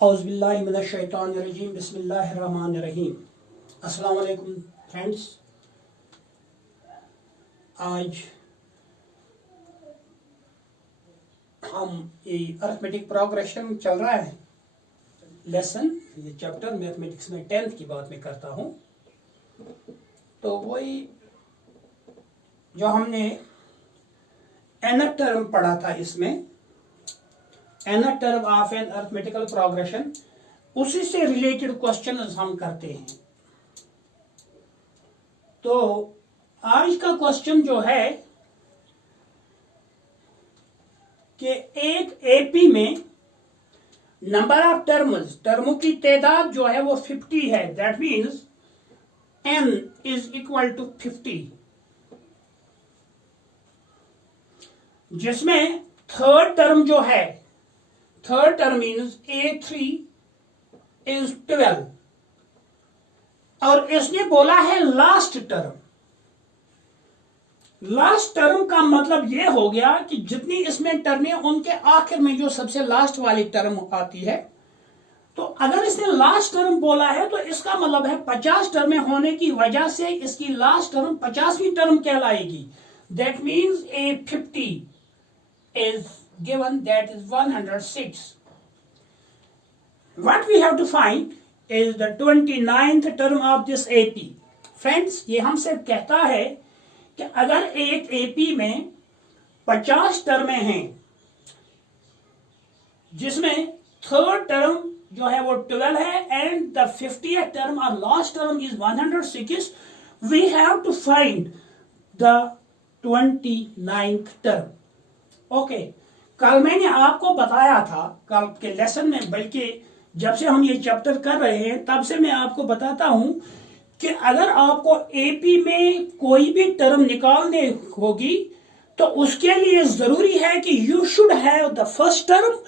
औज़ुबिल्लाहि मिनश्शैतानिर्रजीम बिस्मिल्लाहिर्रहमानिर्रहीम। अस्सलाम वालेकुम फ्रेंड्स। आज हम ये अर्थमेटिक प्रोग्रेशन चल रहा है लेसन, ये चैप्टर मैथमेटिक्स में 10th की बात मैं करता हूँ। तो वही जो हमने nth टर्म पढ़ा था, इसमें nth term of an arithmetical progression, उसी से रिलेटेड क्वेश्चन हम करते हैं। तो आज का क्वेश्चन जो है कि एक एपी में नंबर ऑफ टर्मों की तादाद जो है वो 50 है। That means n is equal to 50, जिसमें थर्ड टर्म जो है, third term means A3 is 12, और इसने बोला है लास्ट टर्म। लास्ट टर्म का मतलब यह हो गया कि जितनी इसमें टर्में, उनके आखिर में जो सबसे लास्ट वाली टर्म आती है। तो अगर इसने लास्ट टर्म बोला है तो इसका मतलब है 50 टर्में होने की वजह से इसकी लास्ट टर्म 50वीं टर्म कहलाएगी। That means A50 is given, that is 106. What we have to find is the 29th term of this AP. Friends, ये हमसे कहता है कि अगर एक AP में 50 टर्में हैं, जिसमें थर्ड टर्म जो है वो 12 है एंड द 50th टर्म और last term is 106, we have to find the 29th term. Okay, कल मैंने आपको बताया था, कल के लेसन में, बल्कि जब से हम ये चैप्टर कर रहे हैं तब से मैं आपको बताता हूं कि अगर आपको एपी में कोई भी टर्म निकालने होगी तो उसके लिए जरूरी है कि you should have the first term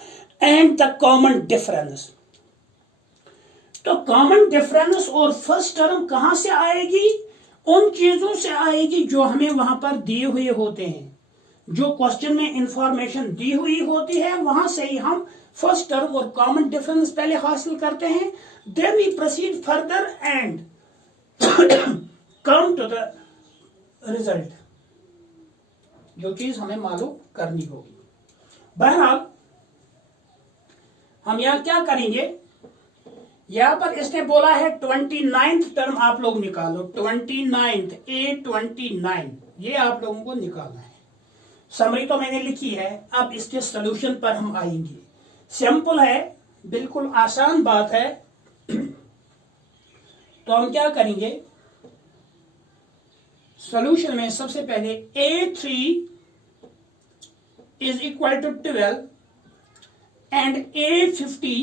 and the common difference. तो कॉमन डिफरेंस और फर्स्ट टर्म कहां से आएगी? उन चीजों से आएगी जो हमें वहां पर दिए हुए होते हैं। जो क्वेश्चन में इंफॉर्मेशन दी हुई होती है वहां से ही हम फर्स्ट टर्म और कॉमन डिफरेंस पहले हासिल करते हैं। Then we proceed further and come to the result, जो चीज हमें मालूम करनी होगी। बहरहाल हम यहां क्या करेंगे, यहां पर इसने बोला है 29th टर्म आप लोग निकालो। 29th A29 ये आप लोगों को निकालना है। समरी तो मैंने लिखी है, अब इसके सॉल्यूशन पर हम आएंगे। सिंपल है, बिल्कुल आसान बात है। तो हम क्या करेंगे, सॉल्यूशन में सबसे पहले A3 is equal to 12 and A50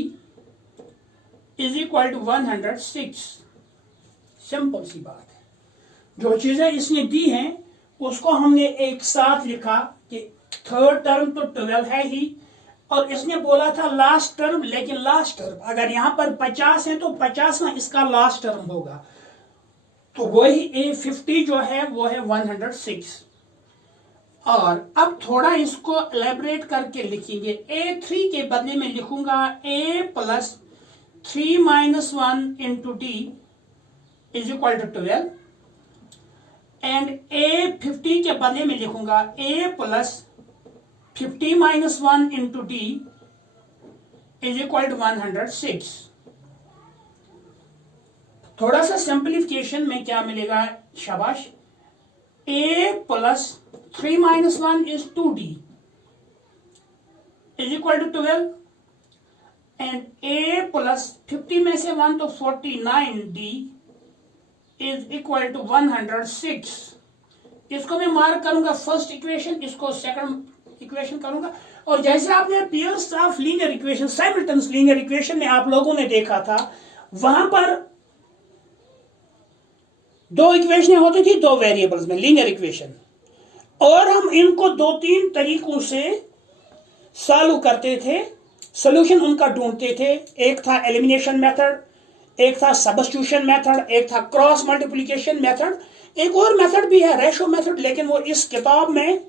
is equal to 106। Simple सी बात है। जो चीजें इसने दी हैं उसको हमने एक साथ लिखा कि थर्ड टर्म तो 12 है ही, और इसने बोला था लास्ट टर्म, लेकिन लास्ट टर्म अगर यहां पर 50 है तो 50वां इसका लास्ट टर्म होगा। तो वही A50 जो है वो है 106। और अब थोड़ा इसको एलेबरेट करके लिखेंगे। A3 के बदले में लिखूंगा A plus 3 minus 1 into D is equal to 12, and A50 के बदले में लिखूंगा A plus 50 minus 1 into D is equal to 106। थोड़ा सा सिंप्लीफिकेशन में क्या मिलेगा, शाबाश। A plus 3 minus 1 is 2D is equal to 12, and A plus 50 में से 1 तो 49D इज इक्वल टू 106। इसको मैं मार्क करूंगा फर्स्ट इक्वेशन, इसको सेकंड इक्वेशन करूंगा। और जैसे आपने pairs of linear equation, simultaneous linear equation में आप लोगों ने देखा था, वहां पर दो इक्वेशन होती थी, दो वेरिएबल्स में लीनियर इक्वेशन, और हम इनको 2-3 तरीकों से सॉल्व करते थे, सॉल्यूशन उनका ढूंढते थे। एक था एलिमिनेशन मेथड, एक था सब्स्टिट्यूशन मेथड, एक था क्रॉस मल्टीप्लिकेशन मेथड, एक और मेथड भी है रेशो मेथड, लेकिन वो इस किताब में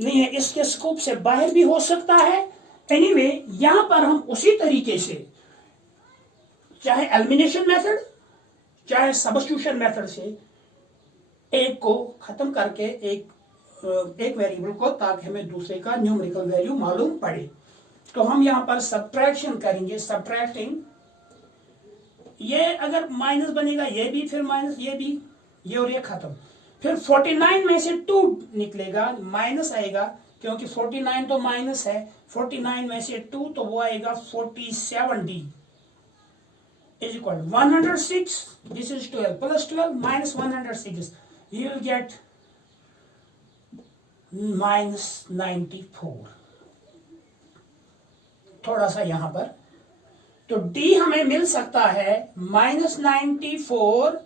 नहीं है, इसके स्कोप से बाहर भी हो सकता है। एनीवे, यहां पर हम उसी तरीके से चाहे एलिमिनेशन मेथड चाहे सब्स्टिट्यूशन मेथड से एक को खत्म करके एक वेरिएबल को, ताकि हमें दूसरे का न्यूमेरिकल वैल्यू मालूम पड़े। तो हम यहां पर सब्ट्रैक्शन करेंगे, सब्ट्रैक्टिंग, ये अगर माइनस बनेगा ये भी, फिर माइनस ये भी, ये और ये खत्म। फिर 49 में से 2 निकलेगा, माइनस आएगा क्योंकि 49 तो माइनस है। 49 में से 2 तो वो आएगा 47D is equal to 106. This is 12 plus 12 minus 106. You will get minus 94. थोड़ा सा यहां पर तो D हमें मिल सकता है minus 94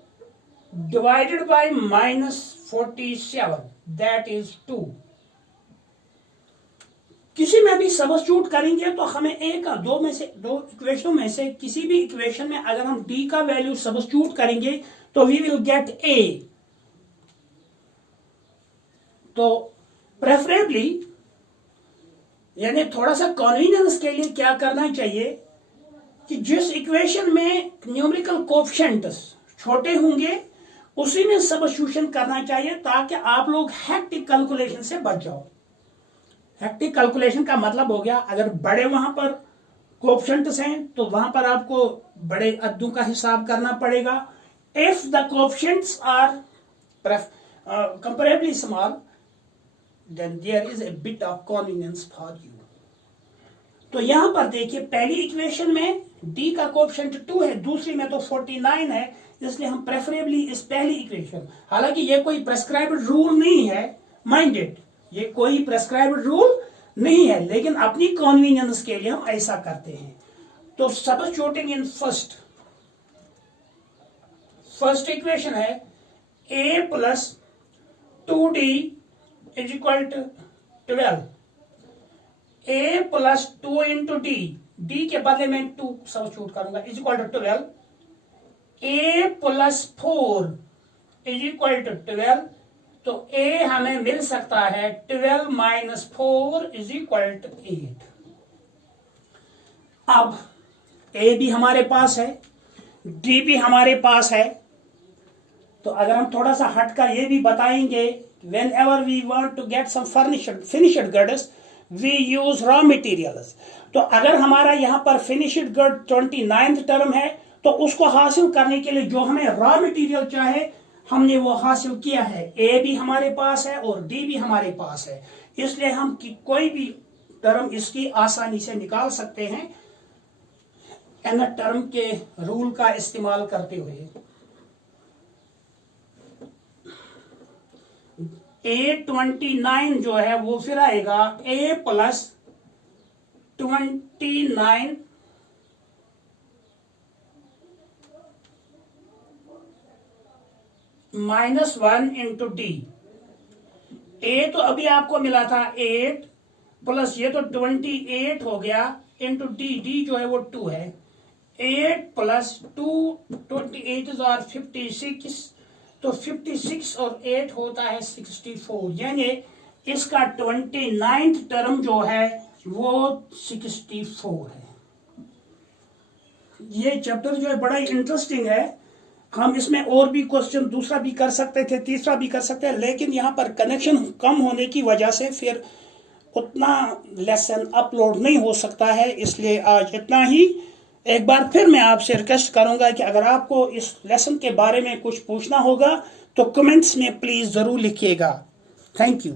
divided by minus 47, that is 2. किसी में भी सब्स्टिट्यूट करेंगे तो हमें एक या दो इक्वेशनों में से किसी भी इक्वेशन में अगर हम D का वैल्यू सब्स्टिट्यूट करेंगे तो वी विल गेट A। तो प्रेफरेबली यानी थोड़ा सा कन्वीनियंस के लिए क्या करना चाहिए कि जिस इक्वेशन में न्यूमेरिकल कोएफिशिएंट्स छोटे होंगे उसी में सब्स्टिट्यूशन करना चाहिए, ताकि आप लोग हेक्टिक कैलकुलेशन से बच जाओ। हेक्टिक कैलकुलेशन का मतलब हो गया, अगर बड़े वहां पर कोएफिशिएंट्स हैं तो वहां पर आपको बड़े अद्दों का हिसाब करना पड़ेगा। If the coefficients are comparably small then there is a bit of convenience for you. तो यहां पर देखिए, पहली इक्वेशन में D का कोएफिशिएंट 2 है, दूसरी में तो 49 है, इसलिए हम प्रेफरेबली इस पहली इक्वेशन, हालांकि ये कोई प्रेस्क्राइब्ड रूल नहीं है, माइंडेड, ये कोई प्रेस्क्राइब्ड रूल नहीं है, लेकिन अपनी कन्वीनियंस के लिए हम ऐसा करते हैं। तो सब्स्टिट्यूटिंग इन फर्स्ट इक्वेशन है A plus 2D is equal to 12। A plus 2 into D के बदले में 2 सब्स्टिट्यूट करूंगा, is equal to 12। A plus 4 is equal to 12। तो A हमें मिल सकता है 12 माइनस 4 इज इक्वल टू 8। अब A भी हमारे पास है, D भी हमारे पास है, तो अगर हम थोड़ा सा हटकर ये भी बताएंगे, whenever we want to get some finished goods we use raw materials। तो अगर हमारा यहाँ पर फिनिश्ड गुड 29th टर्म है तो उसको हासिल करने के लिए जो हमें रॉ मटेरियल चाहे हमने वो हासिल किया है। A भी हमारे पास है और D भी हमारे पास है, इसलिए हम कोई भी टर्म इसकी आसानी से निकाल सकते हैं n टर्म के रूल का इस्तेमाल करते हुए। A29 जो है वो फिर आएगा A plus 29 minus 1 into D। A तो अभी आपको मिला था 8 प्लस ये तो 28 हो गया इंटू D जो है वो 2 है। 8 प्लस 2 28 और 56, तो 56 और 8 होता है 64, यानी इसका 29th टर्म जो है वो 64 है। ये चैप्टर जो है बड़ा ही इंटरेस्टिंग है, हम इसमें और भी क्वेश्चन दूसरा भी कर सकते थे, तीसरा भी कर सकते हैं, लेकिन यहाँ पर कनेक्शन कम होने की वजह से फिर उतना लेसन अपलोड नहीं हो सकता है, इसलिए आज इतना ही। एक बार फिर मैं आपसे रिक्वेस्ट करूंगा कि अगर आपको इस लेसन के बारे में कुछ पूछना होगा तो कमेंट्स में प्लीज जरूर लिखिएगा। Thank you.